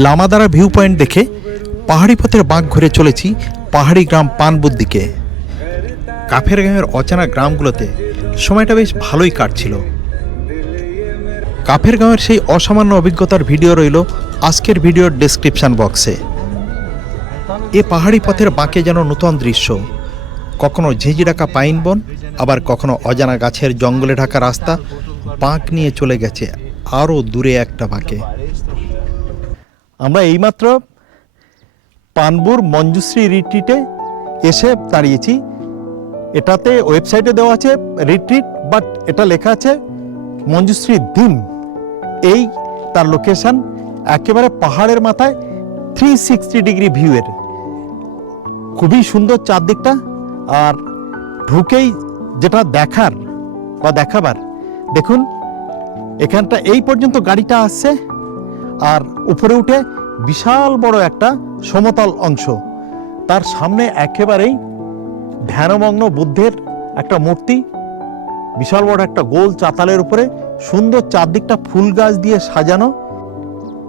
লামাদারা view point দেখে পাহাড়ি পথের বাঁক ঘুরে চলেছি পাহাড়ি গ্রাম পানবুর দিকে। কাফের গাঁয়ের অচেনা গ্রামগুলোতে সময়টা বেশ ভালোই কাটছিল। কাফের গাঁয়ের সেই অসামান্য অভিজ্ঞতার ভিডিও রইল আজকের ভিডিওর ডেসক্রিপশন বক্সে। এ পাহাড়ি পথের বাঁকে যেন নতুন দৃশ্য, কখনো ঝিঁঝি ডাকা পাইন বন, আবার কখনো অজানা গাছের জঙ্গলে ঢাকা রাস্তা বাঁক নিয়ে চলে গেছে আরও দূরে একটা বাঁকে। আমরা এইমাত্র পানবুর মঞ্জুশ্রী রিট্রিটে এসে দাঁড়িয়েছি। এটাতে ওয়েবসাইটে দেওয়া আছে রিট্রিট, বাট এটা লেখা আছে মঞ্জুশ্রী দ্বীপ। এই তার লোকেশন একেবারে পাহাড়ের মাথায় 360 ডিগ্রি ভিউয়ের, খুবই সুন্দর চারদিকটা। আর ঢুকেই যেটা দেখার বা দেখাবার, দেখুন এখানটা এই পর্যন্ত গাড়িটা আসছে, আর উপরে উঠে বিশাল বড় একটা সমতল অংশ, তার সামনে একেবারেই ধ্যানমগ্ন বুদ্ধের একটা মূর্তি, বিশাল বড় একটা গোল চাতালের উপরে, সুন্দর চারদিকটা ফুল গাছ দিয়ে সাজানো।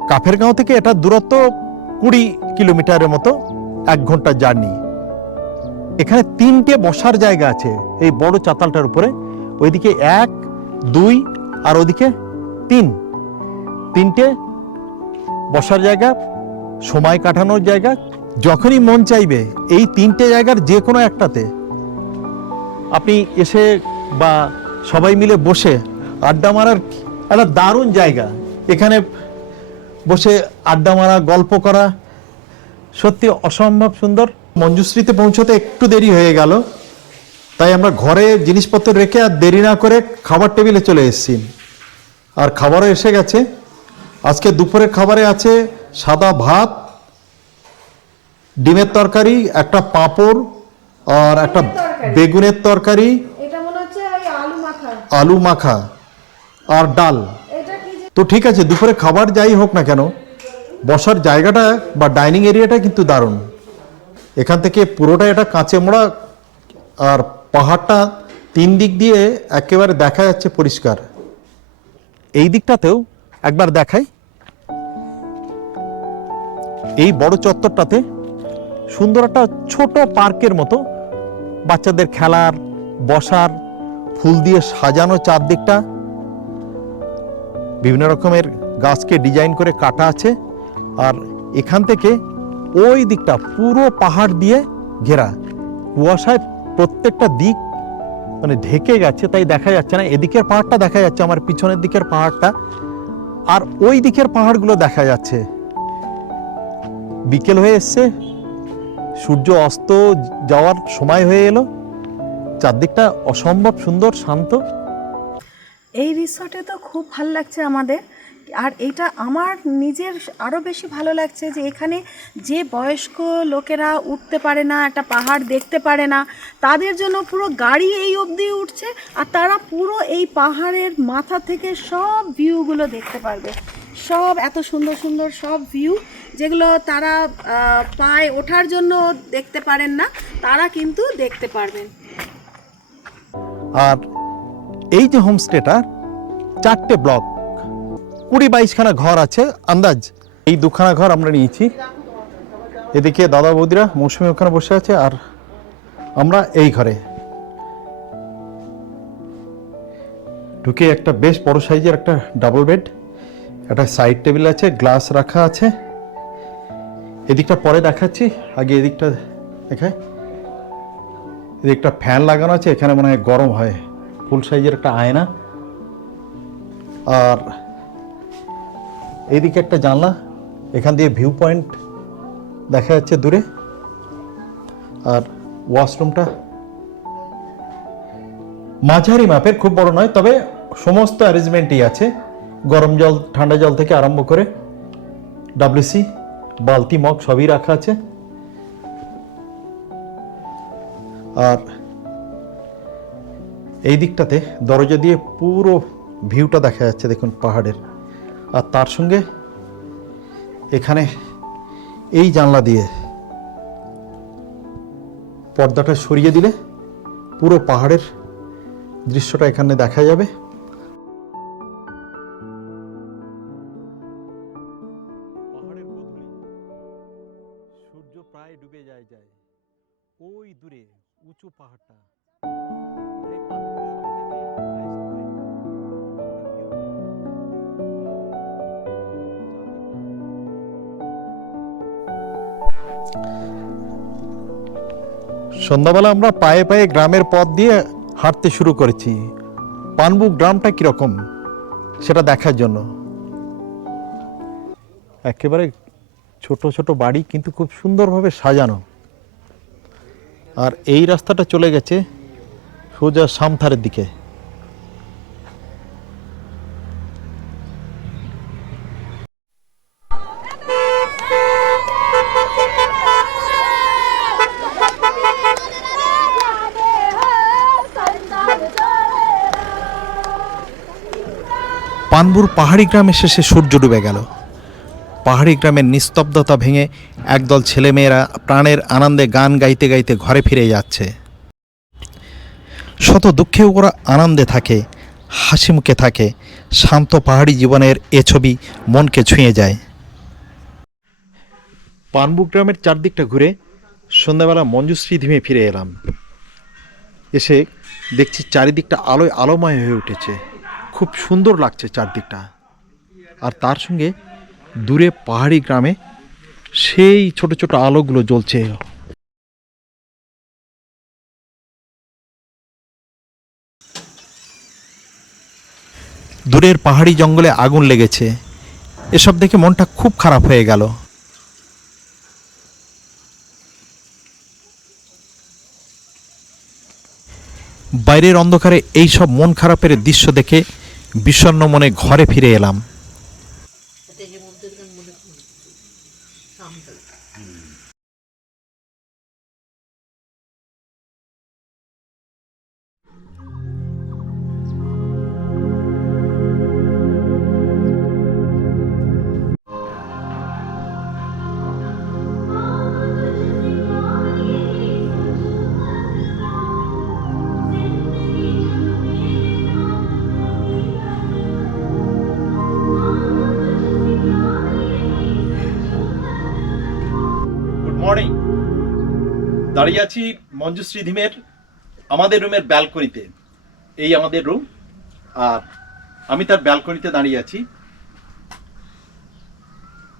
কাফেরগাঁও থেকে এটা দূরত্ব 20 কিলোমিটারের মতো, 1 ঘন্টার জার্নি। এখানে 3টে বসার জায়গা আছে এই বড় চাতালটার উপরে, ওইদিকে 1, 2 আর ওদিকে 3টে বসার জায়গা, সময় কাটানোর জায়গা। যখনই মন চাইবে এই 3টে জায়গার যে কোনো একটাতে আপনি এসে বা সবাই মিলে বসে আড্ডা মারার একটা দারুণ জায়গা। এখানে বসে আড্ডা মারা, গল্প করা সত্যি অসম্ভব সুন্দর। মঞ্জুশ্রীতে পৌঁছতে একটু দেরি হয়ে গেল, তাই আমরা ঘরে জিনিসপত্র রেখে আর দেরি না করে খাবার টেবিলে চলে এসেছি। আর খাবারও এসে গেছে। আজকে দুপুরের খাবারে আছে সাদা ভাত, ডিমের তরকারি, একটা পাঁপড় আর একটা বেগুনের তরকারি, আলু মাখা আর ডাল। তো ঠিক আছে, দুপুরে খাবার যাই হোক না কেন, বসার জায়গাটা বা ডাইনিং এরিয়াটা কিন্তু দারুণ। এখান থেকে পুরোটা এটা কাঁচে মোড়া, আর পাহাড়টা 3 দিক দিয়ে একেবারে দেখা যাচ্ছে পরিষ্কার। এই দিকটাতেও একবার দেখাই। এই বড় চত্বরটাতে সুন্দর একটা ছোট পার্কের মতো, বাচ্চাদের খেলার, বসার, ফুল দিয়ে সাজানো চারদিকটা, বিভিন্ন রকমের গাছকে ডিজাইন করে কাটা আছে। আর এখান থেকে ওই দিকটা পুরো পাহাড় দিয়ে ঘেরা, কুয়াশায় প্রত্যেকটা দিক মানে ঢেকে গেছে, তাই দেখা যাচ্ছে না। এদিকের পাহাড়টা দেখা যাচ্ছে, আমার পিছনের দিকের পাহাড়টা, আর ওই দিকের পাহাড়গুলো দেখা যাচ্ছে। বিকেল হয়ে এসছে, সূর্য অস্ত যাওয়ার সময় হয়ে এলো, চারদিকটা অসম্ভব সুন্দর, শান্ত। এই রিসর্টে তো খুব ভালো লাগছে আমাদের। আর এটা আমার নিজের আরও বেশি ভালো লাগছে যে এখানে যে বয়স্ক লোকেরা উঠতে পারে না, একটা পাহাড় দেখতে পারে না, তাদের জন্য পুরো গাড়ি এই অবধি উঠছে, আর তারা পুরো এই পাহাড়ের মাথা থেকে সব ভিউগুলো দেখতে পারবে। সব এত সুন্দর সুন্দর সব ভিউ, যেগুলো তারা পায়ে ওঠার জন্য দেখতে পারেন না, তারা কিন্তু দেখতে পারবেন। আর এই যে হোমস্টেটা 4টে ব্লক, 20-22 খানা ঘর আছে আন্দাজ। এই 2খানা ঘর আমরা নিয়েছি। এদিকে দাদা বৌদিরা, মৌসুমি ওখানে বসে আছে, আর আমরা এই ঘরে ঢুকে একটা বেশ বড় সাইজের একটা ডাবল বেড, একটা সাইড টেবিল আছে, গ্লাস রাখা আছে। এদিকটা পরে দেখাচ্ছি, আগে এদিকটা দেখায়। এদিকটা ফ্যান লাগানো আছে, এখানে মনে হয় গরম হয়। ফুল সাইজের একটা আয়না, আর এইদিকে একটা জানলা, এখান দিয়ে ভিউ পয়েন্ট দেখা যাচ্ছে দূরে। আর ওয়াশরুমটা মাঝারি মাপের, খুব বড় নয়, তবে সমস্ত অ্যারেঞ্জমেন্টই আছে। গরম জল, ঠান্ডা জল থেকে আরম্ভ করে WC, বালতি, মগ সবই রাখা আছে। আর এই দিকটাতে দরজা দিয়ে পুরো ভিউটা দেখা যাচ্ছে, দেখুন পাহাড়ের। আর তার সঙ্গে এখানে এই জানলা দিয়ে পর্দাটা সরিয়ে দিলে পুরো পাহাড়ের দৃশ্যটা এখানে দেখা যাবে। পাহাড়ের যায় যায় ওই দূরে উঁচু পাহাড়টা। সন্ধ্যাবেলা আমরা পায়ে পায়ে গ্রামের পথ দিয়ে হাঁটতে শুরু করেছি পানবু গ্রামটা কিরকম সেটা দেখার জন্য। একেবারে ছোট ছোট বাড়ি কিন্তু খুব সুন্দরভাবে সাজানো। আর এই রাস্তাটা চলে গেছে সোজা সামথারের দিকে। পানবুর পাহাড়ি গ্রামের শেষে সূর্য ডুবে গেল। পাহাড়ি গ্রামের নিস্তব্ধতা ভেঙে একদল ছেলেমেয়েরা প্রাণের আনন্দে গান গাইতে গাইতে ঘরে ফিরে যাচ্ছে। শত দুঃখেও ওরা আনন্দে থাকে, হাসি মুখে থাকে। শান্ত পাহাড়ি জীবনের এ ছবি মনকে ছুঁয়ে যায়। পানবু গ্রামের চারদিকটা ঘুরে সন্ধ্যাবেলা মঞ্জুশ্রী ধিমে ফিরে এলাম। এসে দেখছি চারিদিকটা আলোয় আলোময় হয়ে উঠেছে, খুব সুন্দর লাগছে চারদিকটা। আর তার সঙ্গে দূরে পাহাড়ি গ্রামে সেই ছোট ছোট আলোগুলো জ্বলছে। দূরের পাহাড়ি জঙ্গলে আগুন লেগেছে, এসব দেখে মনটা খুব খারাপ হয়ে গেল। বাইরের অন্ধকারে এই সব মন খারাপের দৃশ্য দেখে বিষণ্ণ মনে ঘরে ফিরে এলাম। মর্নিং, দাঁড়িয়ে আছি মঞ্জুশ্রী ধিমের আমাদের রুমের ব্যালকনিতে। এই আমাদের রুম, আর আমি তার ব্যালকনিতে দাঁড়িয়ে আছি।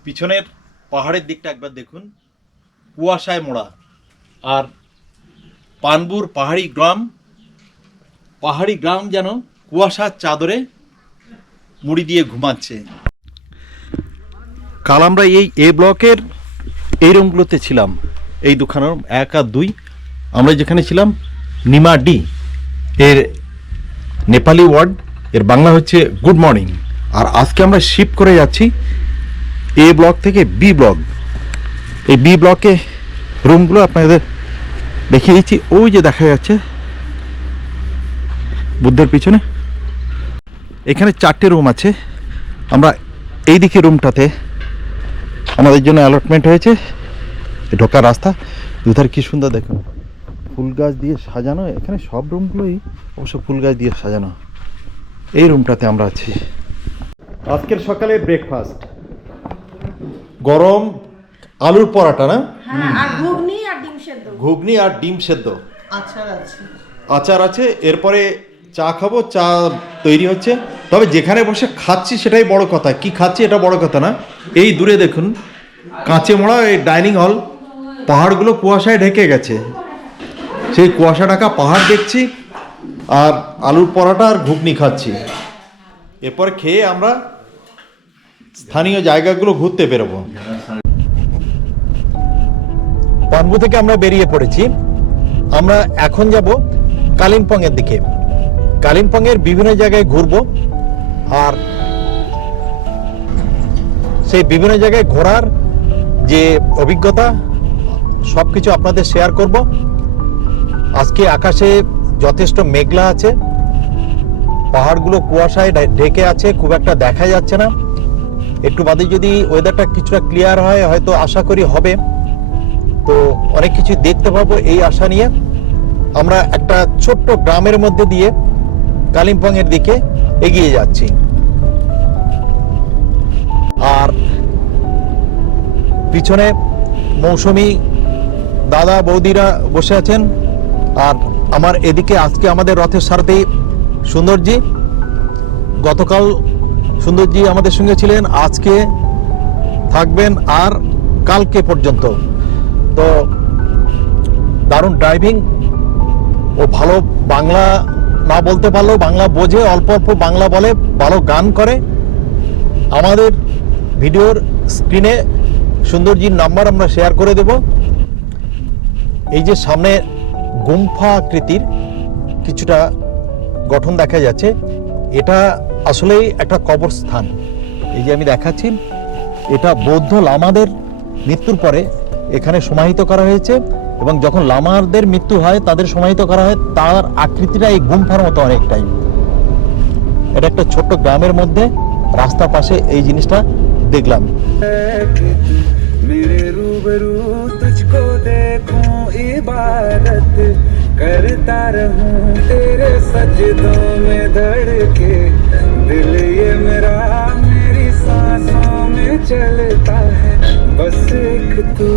পিছনের পাহাড়ের দিকটা একবার দেখুন, কুয়াশায় মোড়া। আর পানবুর পাহাড়ি গ্রাম যেন কুয়াশার চাদরে মুড়ি দিয়ে ঘুমাচ্ছে। কাল আমরা এই ব্লকের এই রুমগুলোতে ছিলাম, এই দুখানা রুম 1 আর 2। আমরা যেখানে ছিলাম নিমা ডি, এর নেপালি ওয়ার্ড, এর বাংলা হচ্ছে গুড মর্নিং। আর আজকে আমরা শিফট করে যাচ্ছি এ ব্লক থেকে বি ব্লক। এই বি ব্লকে রুমগুলো আপনাদের দেখিয়ে দিচ্ছি। ওই যে দেখা যাচ্ছে বুদ্ধের পিছনে, এখানে 4টে রুম আছে। আমরা এই দিকে রুমটাতে আমাদের জন্য অ্যালটমেন্ট হয়েছে। ঢোকার রাস্তা দুধার কি সুন্দর দেখুন, ফুল গাছ দিয়ে সাজানো। এখানে সব রুমগুলোই অবশ্য ফুল গাছ দিয়ে সাজানো। এই রুমটাতে আমরা আছি। আজকের সকালে ব্রেকফাস্ট গরম আলুর পরাটা, না? আর ঘুগনি আর ডিম সেদ্ধ। ঘুগনি আর ডিম সেদ্ধ, আচার আছে। এরপরে চা খাবো, চা তৈরি হচ্ছে। তবে যেখানে বসে খাচ্ছি সেটাই বড় কথা, কি খাচ্ছি এটা বড় কথা না। এই দূরে দেখুন কাঁচে মোড়া এই ডাইনিং হল, পাহাড়গুলো কুয়াশায় ঢেকে গেছে। সেই কুয়াশা ঢাকা পাহাড় দেখছি, আর আলুর পরাটা আর ঘুগনি খাচ্ছি। এরপর খেয়ে আমরা স্থানীয় জায়গাগুলো ঘুরতে বেরোবো। পানবু থেকে আমরা বেরিয়ে পড়েছি। আমরা এখন যাব কালিম্পং এর দিকে। কালিম্পং এর বিভিন্ন জায়গায় ঘুরবো, আর সেই বিভিন্ন জায়গায় ঘোরার যে অভিজ্ঞতা সবকিছু আপনাদের শেয়ার করব। আজকে আকাশে যথেষ্ট মেঘলা আছে, পাহাড়গুলো কুয়াশায় ঢেকে আছে, খুব একটা দেখা যাচ্ছে না। একটু বাদে যদি ওয়েদারটা কিছুটা ক্লিয়ার হয়, হয়তো আশা করি হবে, তো অনেক কিছু দেখতে পাবো এই আশা নিয়ে আমরা একটা ছোট্ট গ্রামের মধ্যে দিয়ে কালিম্পং এর দিকে এগিয়ে যাচ্ছি। আর পিছনে মৌসুমী দাদা বৌদিরা বসে আছেন, আর আমার এদিকে আজকে আমাদের রথের সারথি সুন্দরজি। গতকাল সুন্দরজি আমাদের সঙ্গে ছিলেন, আজকে থাকবেন আর কালকে পর্যন্ত। তো দারুণ ড্রাইভিং, ও ভালো বাংলা না বলতে পারলেও বাংলা বোঝে, অল্প অল্প বাংলা বলে, ভালো গান করে। আমাদের ভিডিওর স্ক্রিনে সুন্দরজির নাম্বার আমরা শেয়ার করে দেব। এই যে সামনে গুম্ফা আকৃতির কিছুটা গঠন দেখা যাচ্ছে, এটা আসলেই একটা কবরস্থান। এই যে আমি দেখাচ্ছি, এটা বৌদ্ধ লামাদের মৃত্যুর পরে এখানে সমাহিত করা হয়েছে, এবং যখন লামাদের মৃত্যু হয় তাদের সমাহিত করা হয়, তার আকৃতিটা এই গুম্ফার মতো অনেকটাই। এটা একটা ছোট্ট গ্রামের মধ্যে রাস্তার পাশে এই জিনিসটা দেখলাম। मेरे रूबरू तुझको देखूं, इबादत करता रहूं तेरे सजदों में धड़के दिल, ये मेरा मेरी सांसों में चलता है बस एक तू।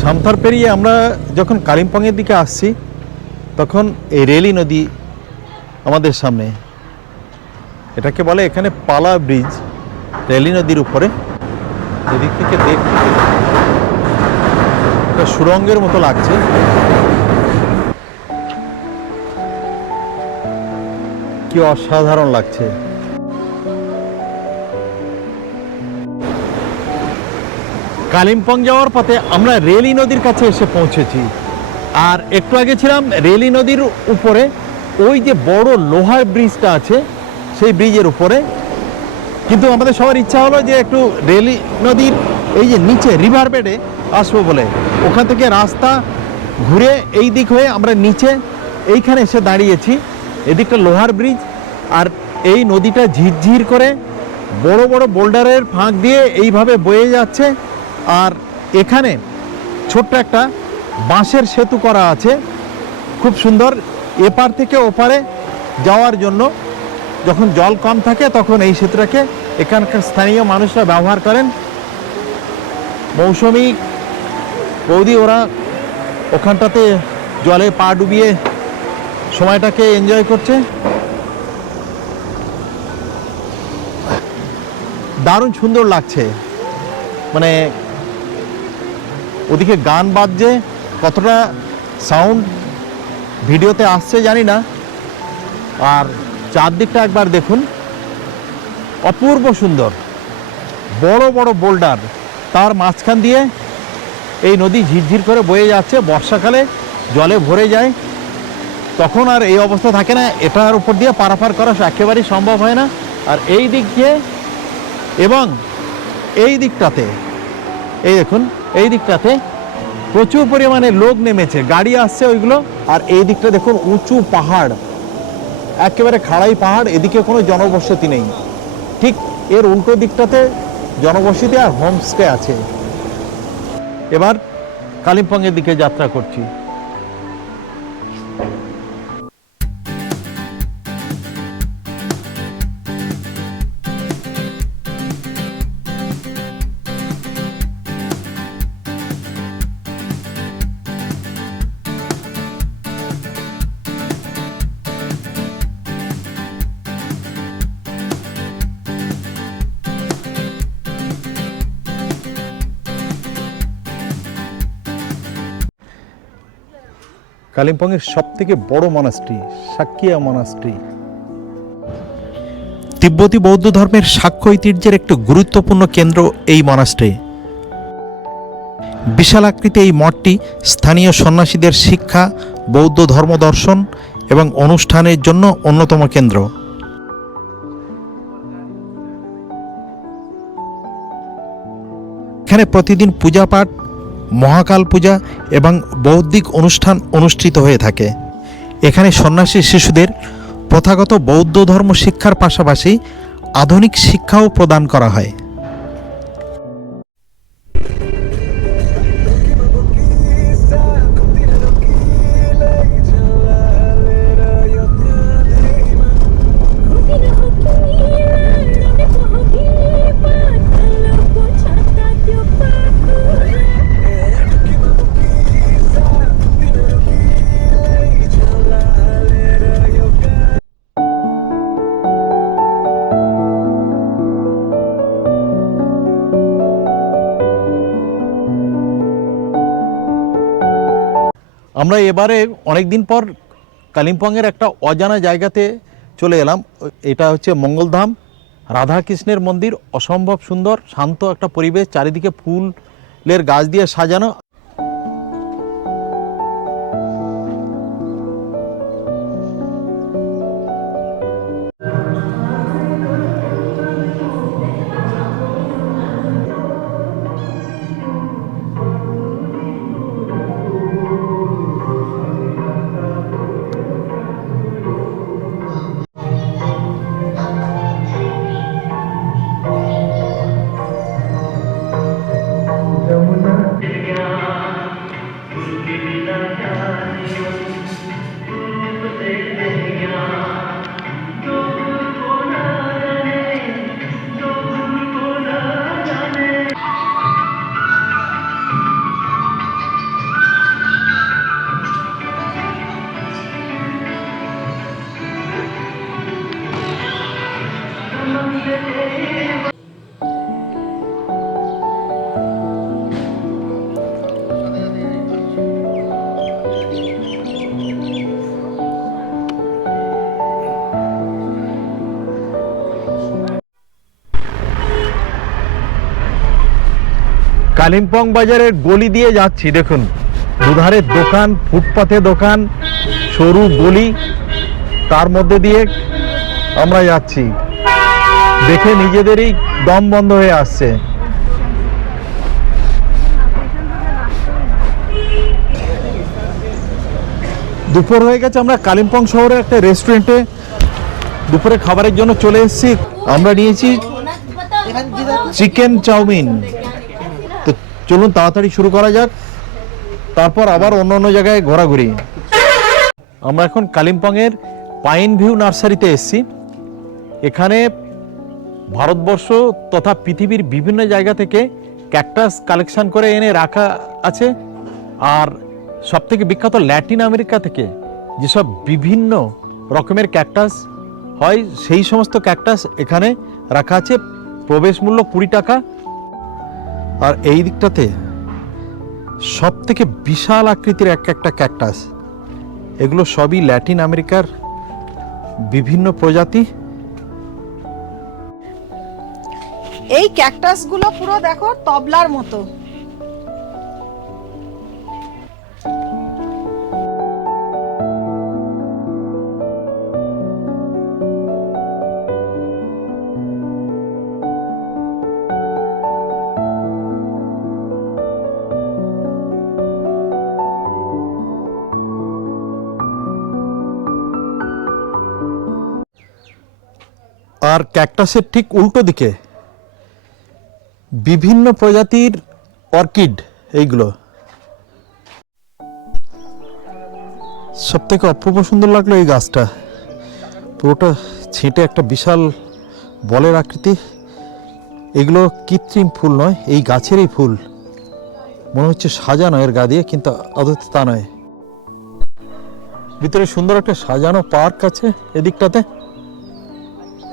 সামথার পেরিয়ে আমরা যখন কালিম্পংয়ের দিকে আসছি, তখন এই রেলি নদী আমাদের সামনে। এটাকে বলে এখানে পালা ব্রিজ, রেলি নদীর উপরে। এদিক থেকে দেখতে একটা সুড়ঙ্গের মতো লাগছে। কি অসাধারণ লাগছে। কালিম্পং যাওয়ার পথে আমরা রেলি নদীর কাছে এসে পৌঁছেছি, আর একটু আগে ছিলাম রেলি নদীর উপরে। ওই যে বড় লোহার ব্রিজটা আছে, সেই ব্রিজের উপরে। কিন্তু আমাদের সবার ইচ্ছা হলো যে একটু রেলি নদীর এই যে নিচে রিভার বেডে আসবো বলে, ওখান থেকে রাস্তা ঘুরে এই দিক হয়ে আমরা নিচে এইখানে এসে দাঁড়িয়েছি। এদিকটা লোহার ব্রিজ, আর এই নদীটা ঝিরঝির করে বড় বড় বোল্ডারের ফাঁক দিয়ে এইভাবে বয়ে যাচ্ছে। আর এখানে ছোট্ট একটা বাঁশের সেতু করা আছে, খুব সুন্দর, এপার থেকে ওপারে যাওয়ার জন্য। যখন জল কম থাকে তখন এই সেতুটাকে এখানকার স্থানীয় মানুষরা ব্যবহার করেন। মৌসুমি বৌদি ওরা ওখানটাতে জলে পা ডুবিয়ে সময়টাকে এনজয় করছে। দারুণ সুন্দর লাগছে। মানে ওদিকে গান বাজছে, কতটা সাউন্ড ভিডিওতে আসছে জানি না। আর চারদিকটা একবার দেখুন, অপূর্ব সুন্দর, বড় বড় বোল্ডার, তার মাঝখান দিয়ে এই নদী ঝিরঝির করে বয়ে যাচ্ছে। বর্ষাকালে জলে ভরে যায়, তখন আর এই অবস্থা থাকে না, এটার উপর দিয়ে পারাপার করা একেবারেই সম্ভব হয় না। আর এই দিক দিয়ে এবং এই দিকটাতে, এই দেখুন, এই দিকটাতে প্রচুর পরিমাণে লোক নেমেছে, গাড়ি আসছে ওইগুলো। আর এই দিকটা দেখুন, উঁচু পাহাড়, একেবারে খাড়াই পাহাড়, এদিকে কোনো জনবসতি নেই। ঠিক এর উল্টো দিকটাতে জনবসতি আর হোমস্টে আছে। এবার কালিম্পংয়ের দিকে যাত্রা করছি। কালিম্পংয়ের সবথেকে বড় মনাস্ট্রি সাক্কিয়া মনাস্ট্রি। তিব্বতী বৌদ্ধ ধর্মের সাক্ষ্য ঐতিহ্যের একটি গুরুত্বপূর্ণ কেন্দ্র এই মনাস্ট্রি। বিশাল আকৃতি এই মঠটি স্থানীয় সন্ন্যাসীদের শিক্ষা, বৌদ্ধ ধর্ম দর্শন এবং অনুষ্ঠানের জন্য অন্যতম কেন্দ্র। এখানে প্রতিদিন পূজা পাঠ, মহাকাল পূজা এবং বৌদ্ধিক অনুষ্ঠান অনুষ্ঠিত হয়ে থাকে। এখানে সন্ন্যাসী শিশুদের প্রথাগত বৌদ্ধ ধর্ম শিক্ষার পাশাপাশি আধুনিক শিক্ষাও প্রদান করা হয়। আমরা এবারে অনেক দিন পর কালিম্পংয়ের একটা অজানা জায়গাতে চলে এলাম। এটা হচ্ছে মঙ্গলধাম রাধাকৃষ্ণের মন্দির। অসম্ভব সুন্দর শান্ত একটা পরিবেশ, চারিদিকে ফুলের গাছ দিয়ে সাজানো। কালিম্পং বাজারের গলি দিয়ে যাচ্ছি, দেখুন দুধারে দোকান, ফুটপাতে দোকান, সরু গলি, তার মধ্যে দিয়ে আমরা যাচ্ছি। দেখে নিজেদেরই দম বন্ধ হয়ে আসছে। দুপুর হয়ে গেছে, আমরা কালিম্পং শহরে একটা রেস্টুরেন্টে দুপুরে খাবারের জন্য চলে এসেছি। আমরা নিয়েছি চিকেন চাউমিন। তো চলুন তাড়াতাড়ি শুরু করা যাক, তারপর আবার অন্য অন্য জায়গায় ঘোরাঘুরি। আমরা এখন কালিম্পংয়ের পাইন ভিউ নার্সারিতে এসেছি। এখানে ভারতবর্ষ তথা পৃথিবীর বিভিন্ন জায়গা থেকে ক্যাকটাস কালেকশন করে এনে রাখা আছে। আর সবথেকে বিখ্যাত ল্যাটিন আমেরিকা থেকে যেসব বিভিন্ন রকমের ক্যাকটাস হয়, সেই সমস্ত ক্যাকটাস এখানে রাখা আছে। প্রবেশ মূল্য 20 টাকা। আর এই দিকটাতে সব থেকে বিশাল আকৃতির একটা ক্যাকটাস। এগুলো সবই ল্যাটিন আমেরিকার বিভিন্ন প্রজাতি। এই ক্যাকটাসগুলো পুরো দেখো তবলার মতো। আর ক্যাকটাসের ঠিক উল্টো দিকে বিভিন্ন প্রজাতির অর্কিড। এইগুলো সব থেকে অপূর্ব সুন্দর লাগলো। এই গাছটা পুরোটা ছেঁটে একটা বিশাল বলের আকৃতি। এগুলো কৃত্রিম ফুল নয়, এই গাছেরই ফুল। মনে হচ্ছে সাজানো এর গা দিয়ে, কিন্তু আদতে তা নয়। ভিতরে সুন্দর একটা সাজানো পার্ক আছে এদিকটাতে।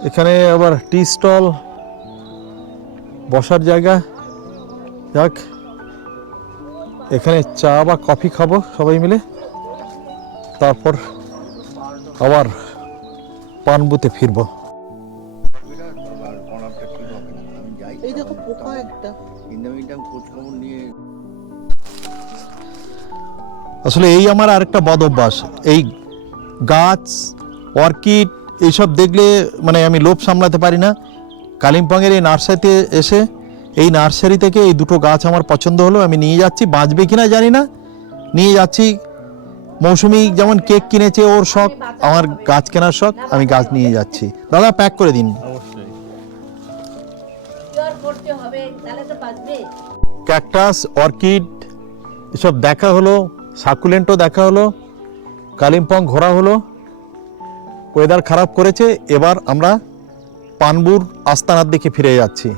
এখানে আবার টি স্টল, বসার জায়গা। যাক, এখানে চা বা কফি খাবো সবাই মিলে, তারপর আবার পান বুথে ফিরবো। এই দেখো পোকা একটা। আসলে এই আমার আরেকটা বদ অভ্যাস। এই গাছ, অর্কিড এইসব দেখলে মানে আমি লোভ সামলাতে পারি না। কালিম্পংয়ের এই নার্সারিতে এসে এই নার্সারি থেকে এই দুটো গাছ আমার পছন্দ হলো, আমি নিয়ে যাচ্ছি। বাঁচবে কিনা জানি না, নিয়ে যাচ্ছি। মৌসুমি যেমন কেক কিনেছে, ওর শখ, আমার গাছ কেনার শখ, আমি গাছ নিয়ে যাচ্ছি। দাদা প্যাক করে দিন। ক্যাকটাস, অর্কিড এসব দেখা হলো, সাকুলেন্টও দেখা হলো, কালিম্পং ঘোরা হলো। ওয়েদার খারাপ করেছে, এবার আমরা পানবুর আস্তানার দিকে ফিরে যাচ্ছি।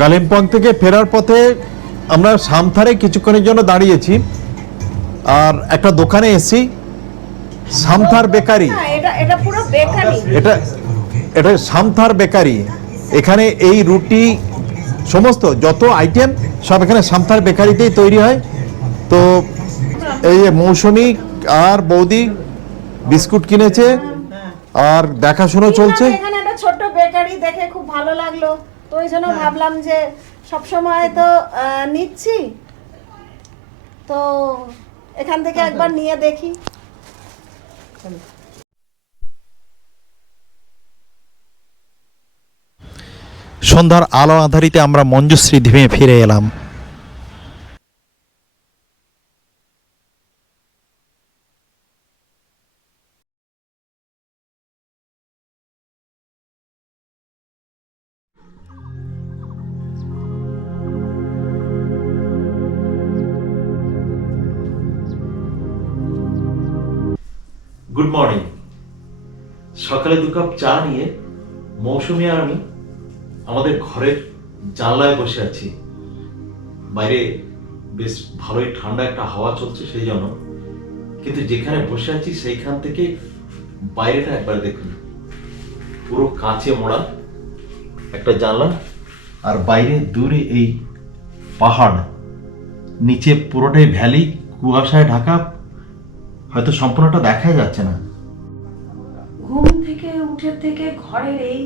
কালিম্পং থেকে ফেরার পথে আমরা সামথারে কিছুক্ষণের জন্য দাঁড়িয়েছি, আর একটা দোকানে এসেছি, সামথার বেকারি। এটা পুরো বেকারি। এটা সামথার বেকারি। এখানে এই রুটি সমস্ত যত আইটেম সব এখানে সামথার বেকারিতেই তৈরি হয়। তো এই যে মৌসুমি আর বৌদি বিস্কুট কিনেছে আর দেখাশুনো চলছে। এখানে একটা ছোট্ট বেকারি দেখে খুব ভালো লাগলো, তো ওই জন্য ভাবলাম যে সব সময় তো নিচ্ছি, তো এখান থেকে একবার নিয়ে দেখি। সন্ধ্যার আলো আধারিতে আমরা মঞ্জুশ্রী ধিমে ফিরে এলাম। Good morning. সকালে 2 কাপ চা নিয়ে মৌসুমি আর আমি আমাদের ঘরের জানলায় বসে আছি। বাইরে বেশ ভালোই ঠান্ডা একটা হাওয়া চলছে সেই জন্য, কিন্তু যেখানে বসে আছি সেইখান থেকে বাইরেটা একবার দেখুন, পুরো কাঁচে মোড়া একটা জানলা, আর বাইরে দূরে এই পাহাড়, নিচে পুরোটাই ভ্যালি, কুয়াশায় ঢাকা, হয়তো সম্পূর্ণটা দেখা যাচ্ছে না। ঘুম থেকে উঠে থেকে ঘরের এই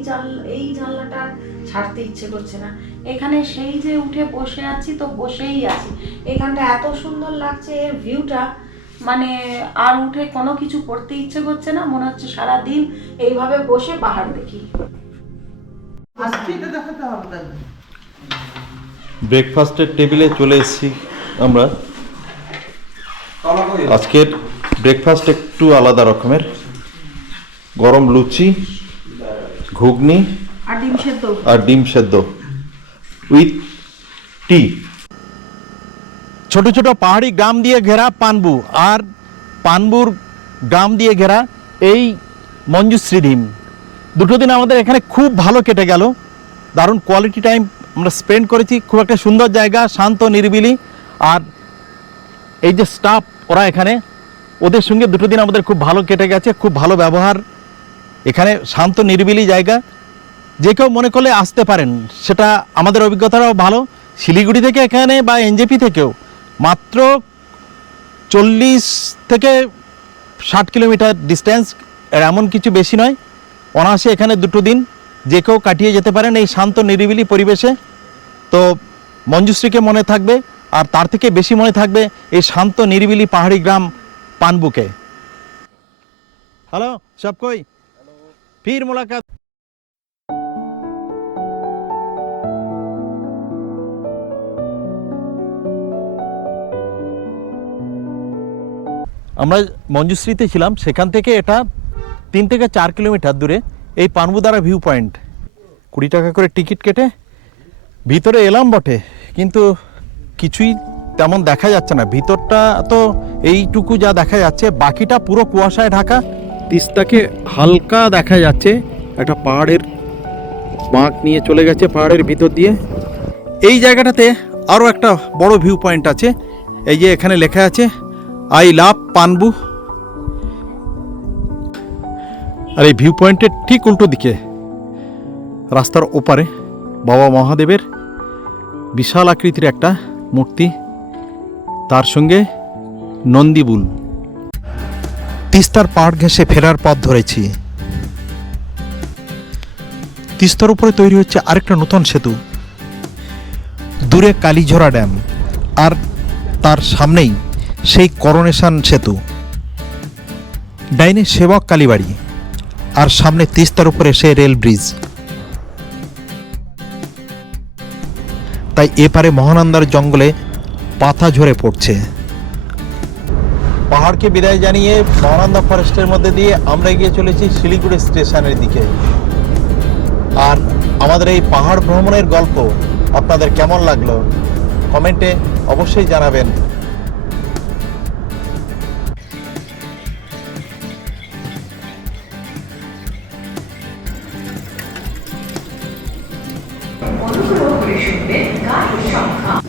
জানলাটা ছাড়তে ইচ্ছে করছে না। এখানে সেই যে উঠে বসে আছি তো বসেই আছি, এখানটা এত সুন্দর লাগছে এর ভিউটা, মানে আর উঠে কোনো কিছু করতে ইচ্ছে করছে না, মনে হচ্ছে সারা দিন এইভাবে বসে পাহাড় দেখি। ব্রেকফাস্টের টেবিলে চলে এসেছি আমরা। আজকের ব্রেকফাস্ট একটু আলাদা রকমের, গরম লুচি, ঘুগনি আর ডিম সেদ্ধ উইথ টি। ছোট ছোট পাহাড়ি গ্রাম দিয়ে ঘেরা পানবু, আর পানবুর গ্রাম দিয়ে ঘেরা এই মঞ্জুশ্রী ধিম। দুটো দিন আমাদের এখানে খুব ভালো কেটে গেল, দারুণ কোয়ালিটি টাইম আমরা স্পেন্ড করেছি। খুব একটা সুন্দর জায়গা, শান্ত নিরিবিলি, আর এই যে স্টাফ ওরা এখানে, ওদের সঙ্গে দুটো দিন আমাদের খুব ভালো কেটে গেছে, খুব ভালো ব্যবহার। এখানে শান্ত নিরিবিলি জায়গা, যে কেউ মনে করলে আসতে পারেন, সেটা আমাদের অভিজ্ঞতাটাও ভালো। শিলিগুড়ি থেকে এখানে বা এনজেপি থেকেও মাত্র 40 থেকে 60 কিলোমিটার ডিস্টেন্স, এমন কিছু বেশি নয়। অনায়াসে এখানে দুটো দিন যে কেউ কাটিয়ে যেতে পারেন এই শান্ত নিরিবিলি পরিবেশে। তো মঞ্জুশ্রীকে মনে থাকবে, আর তার থেকে বেশি মনে থাকবে এই শান্ত নিরিবিলি পাহাড়ি গ্রাম পানবুকে। হ্যালো সব কই, ফির মুলাকাত। আমরা মঞ্জুশ্রীতে ছিলাম, সেখান থেকে এটা 3 থেকে 4 কিলোমিটার দূরে এই পানবুদারা ভিউ পয়েন্ট। 20 টাকা করে টিকিট কেটে ভিতরে এলাম বটে, কিন্তু কিছুই তেমন দেখা যাচ্ছে না। ভিতরটা তো এইটুকু যা দেখা যাচ্ছে, বাকিটা পুরো কুয়াশায় ঢাকা। তিস্তাকে হালকা দেখা যাচ্ছে, একটা পাহাড়ের বাঁক নিয়ে চলে গেছে পাহাড়ের ভিতর দিয়ে। এই জায়গাটাতে আরও একটা বড় ভিউ পয়েন্ট আছে, এই যে এখানে লেখা আছে আই লাভ পানবু। আর এই ভিউ পয়েন্টের ঠিক উল্টো দিকে রাস্তার ওপারে বাবা মহাদেবের বিশাল আকৃতির একটা মূর্তি, তার সঙ্গে নন্দীবুল। তিস্তার পাহাড় ঘেঁষে ফেরার পথ ধরেছি। তিস্তার উপরে তৈরি হচ্ছে আরেকটা নতুন সেতু, দূরে কালীঝরা ড্যাম, আর তার সামনেই সেই করোনেশন সেতু। ডাইনে সেবক কালীবাড়ি, আর সামনে তিস্তার উপরে সেই রেল ব্রিজ। তাই এপারে মহানন্দার জঙ্গলে পাতা ঝরে পড়ছে। পাহাড়কে বিদায় জানিয়ে মহানন্দা ফরেস্টের মধ্যে দিয়ে আমরা এগিয়ে চলেছি শিলিগুড়ি স্টেশনের দিকে। আর আমাদের এই পাহাড় ভ্রমণের গল্প আপনাদের কেমন লাগলো কমেন্টে অবশ্যই জানাবেন। শুনবেন গান সংখ্যা।